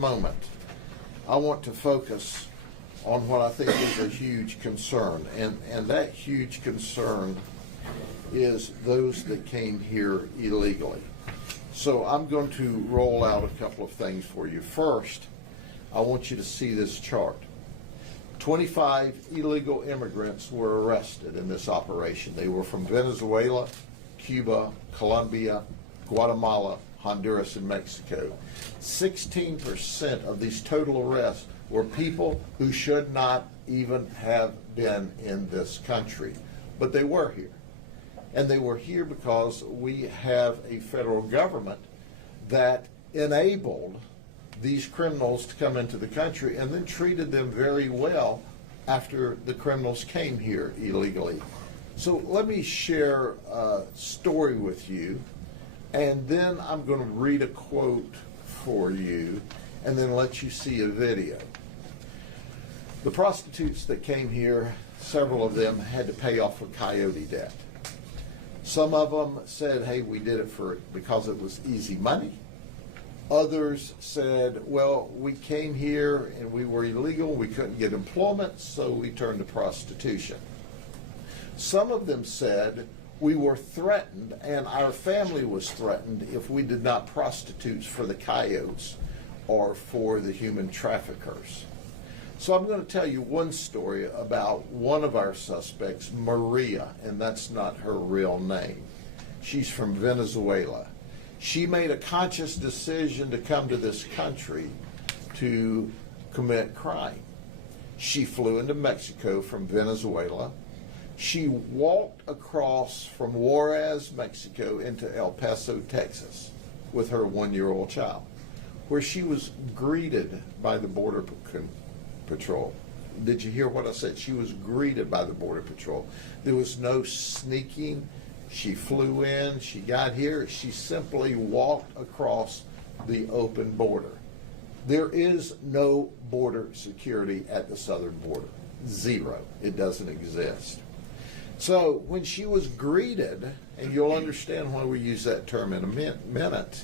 moment, I want to focus on what I think is a huge concern, and that huge concern is those that came here illegally. So I'm going to roll out a couple of things for you. First, I want you to see this chart. 25 illegal immigrants were arrested in this operation. They were from Venezuela, Cuba, Colombia, Guatemala, Honduras, and Mexico. 16% of these total arrests were people who should not even have been in this country, but they were here. And they were here because we have a federal government that enabled these criminals to come into the country and then treated them very well after the criminals came here illegally. So let me share a story with you, and then I'm going to read a quote for you and then let you see a video. The prostitutes that came here, several of them had to pay off a coyote debt. Some of them said, hey, we did it because it was easy money. Others said, well, we came here and we were illegal, we couldn't get employment, so we turned to prostitution. Some of them said, we were threatened and our family was threatened if we did not prostitute for the coyotes or for the human traffickers. So I'm going to tell you one story about one of our suspects, Maria, and that's not her real name. She's from Venezuela. She made a conscious decision to come to this country to commit crime. She flew into Mexico from Venezuela. She walked across from Juarez, Mexico into El Paso, Texas with her one-year-old child, where she was greeted by the Border Patrol. Did you hear what I said? She was greeted by the Border Patrol. There was no sneaking. She flew in, she got here, she simply walked across the open border. There is no border security at the southern border. Zero. It doesn't exist. So when she was greeted, and you'll understand why we use that term in a minute,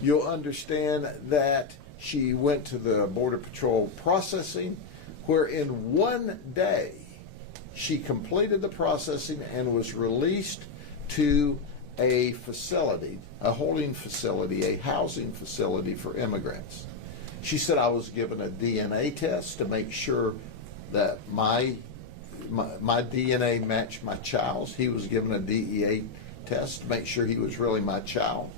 you'll understand that she went to the Border Patrol processing, where in one day she completed the processing and was released to a facility, a holding facility, a housing facility for immigrants. She said, I was given a DNA test to make sure that my DNA matched my child's. He was given a DEA test to make sure he was really my child.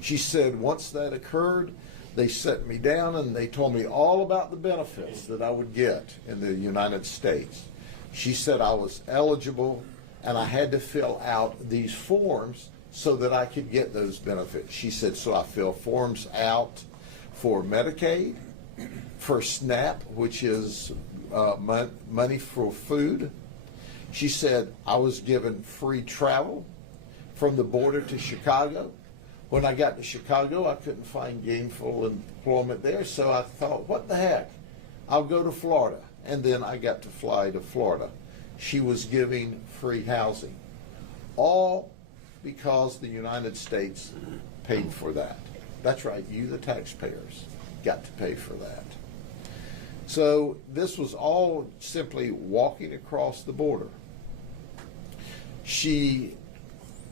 She said, once that occurred, they set me down and they told me all about the benefits that I would get in the United States. She said I was eligible and I had to fill out these forms so that I could get those benefits. She said, so I fill forms out for Medicaid, for SNAP, which is money for food. She said I was given free travel from the border to Chicago. When I got to Chicago, I couldn't find gainful employment there, so I thought, what the heck? I'll go to Florida. And then I got to fly to Florida. She was giving free housing. All because the United States paid for that. That's right, you, the taxpayers, got to pay for that. So this was all simply walking across the border. She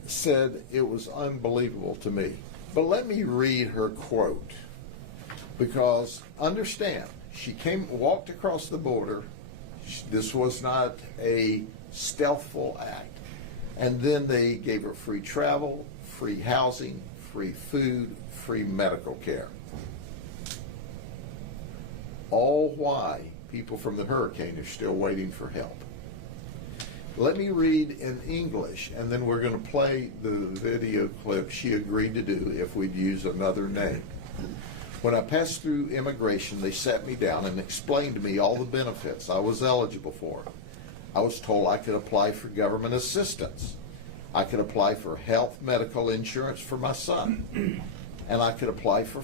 said it was unbelievable to me. But let me read her quote, because understand, she walked across the border. This was not a stealthful act. And then they gave her free travel, free housing, free food, free medical care. All why people from the hurricane are still waiting for help. Let me read in English, and then we're going to play the video clip she agreed to do if we'd use another name. When I passed through immigration, they sat me down and explained to me all the benefits I was eligible for. I was told I could apply for government assistance. I could apply for health medical insurance for my son. And I could apply for